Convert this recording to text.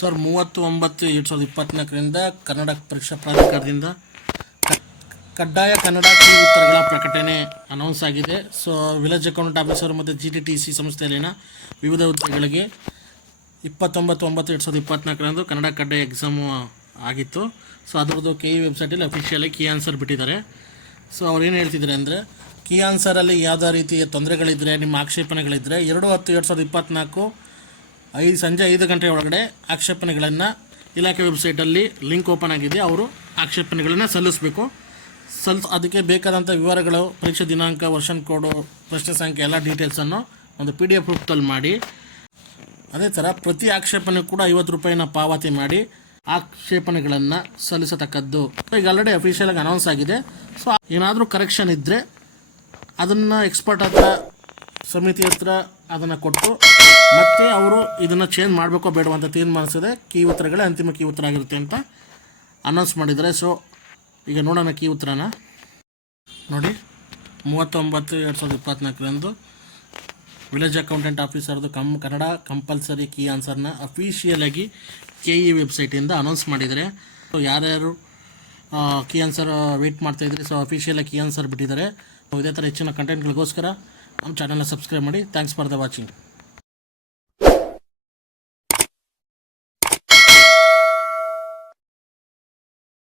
Sir 30/9/2024 Kannada ಪರೀಕ್ಷಾ ಪ್ರಾಧಿಕಾರದಿಂದ ಕಡ್ಡಾಯ ಕನ್ನಡ ಕೀ ಉತ್ತರಗಳ ಪ್ರಕಟಣೆ ಅನೌನ್ಸ್ ಆಗಿದೆ. ಸೊ ವಿಲೇಜ್ ಅಕೌಂಟೆಂಟ್ ಆಫೀಸರ್ ಮತ್ತು GTTC ಸಂಸ್ಥೆಯಲ್ಲಿನ ವಿವಿಧ ಹುದ್ದೆಗಳಿಗೆ 29/9/2024 ಕನ್ನಡ ಕಡ್ಡಾಯ ಎಕ್ಸಾಮು ಆಗಿತ್ತು. ಸೊ ಅದರದ್ದು KE ವೆಬ್ಸೈಟಲ್ಲಿ ಅಫಿಷಿಯಲಿ ಕೀ ಆನ್ಸರ್ ಬಿಟ್ಟಿದ್ದಾರೆ. ಸೊ ಅವ್ರು ಏನು ಹೇಳ್ತಿದ್ದಾರೆ ಅಂದರೆ, ಕೀ ಆನ್ಸರಲ್ಲಿ ಯಾವುದೇ ರೀತಿಯ ತೊಂದರೆಗಳಿದ್ದರೆ, ನಿಮ್ಮ ಆಕ್ಷೇಪಣೆಗಳಿದ್ದರೆ 2/10/2024 ಸಂಜೆ 5 ಗಂಟೆ ಒಳಗಡೆ ಆಕ್ಷೇಪಣೆಗಳನ್ನು ಇಲಾಖೆ ವೆಬ್ಸೈಟಲ್ಲಿ ಲಿಂಕ್ ಓಪನ್ ಆಗಿದೆ, ಅವರು ಆಕ್ಷೇಪಣೆಗಳನ್ನು ಸಲ್ಲಿಸಬೇಕು. ಅದಕ್ಕೆ ಬೇಕಾದಂಥ ವಿವರಗಳು, ಪರೀಕ್ಷೆ ದಿನಾಂಕ, ವರ್ಷನ್ ಕೋಡು, ಪ್ರಶ್ನೆ ಸಂಖ್ಯೆ ಎಲ್ಲ ಡೀಟೇಲ್ಸನ್ನು ಒಂದು PDF ರೂಪದಲ್ಲಿ ಮಾಡಿ, ಅದೇ ಥರ ಪ್ರತಿ ಆಕ್ಷೇಪಣೆ ಕೂಡ 50 ರೂಪಾಯಿನ ಪಾವತಿ ಮಾಡಿ ಆಕ್ಷೇಪಣೆಗಳನ್ನು ಸಲ್ಲಿಸತಕ್ಕದ್ದು. ಈಗ ಆಲ್ರೆಡಿ ಅಫಿಷಿಯಲಾಗಿ ಅನೌನ್ಸ್ ಆಗಿದೆ. ಸೊ ಏನಾದರೂ ಕರೆಕ್ಷನ್ ಇದ್ದರೆ ಅದನ್ನು ಎಕ್ಸ್ಪರ್ಟ್ ಹತ್ರ, ಸಮಿತಿ ಹತ್ರ ಅದನ್ನು ಕೊಟ್ಟು ಮತ್ತೆ ಅವರು ಇದನ್ನು ಚೇಂಜ್ ಮಾಡಬೇಕೋ ಬೇಡವ ಅಂತ ತೀರ್ಮಾನಿಸಿದೆ. ಕೀ ಉತ್ತರಗಳೇ ಅಂತಿಮ ಕೀ ಉತ್ತರ ಆಗಿರುತ್ತೆ ಅಂತ ಅನೌನ್ಸ್ ಮಾಡಿದ್ದಾರೆ. ಸೊ ಈಗ ನೋಡೋಣ ಕೀ ಉತ್ತರನ. ನೋಡಿ, 30/9/2024 ವಿಲೇಜ್ ಅಕೌಂಟೆಂಟ್ ಆಫೀಸರ್ದು ಕನ್ನಡ ಕಂಪಲ್ಸರಿ ಕೀ ಆನ್ಸರ್ನ ಅಫಿಷಿಯಲಾಗಿ KE ವೆಬ್ಸೈಟಿಂದ ಅನೌನ್ಸ್ ಮಾಡಿದ್ದಾರೆ. ಸೊ ಯಾರ್ಯಾರು ಕೀ ಆನ್ಸರ್ ವೆಯ್ಟ್ ಮಾಡ್ತಾಯಿದ್ರಿ, ಸೊ ಅಫಿಷಿಯಲಾಗಿ ಕೀ ಆನ್ಸರ್ ಬಿಟ್ಟಿದ್ದಾರೆ. ಇದೇ ಥರ ಹೆಚ್ಚಿನ ಕಂಟೆಂಟ್ಗಳಿಗೋಸ್ಕರ ನಮ್ಮ ಚಾನಲ್ನ ಸಬ್ಸ್ಕ್ರೈಬ್ ಮಾಡಿ. Thanks for the watching.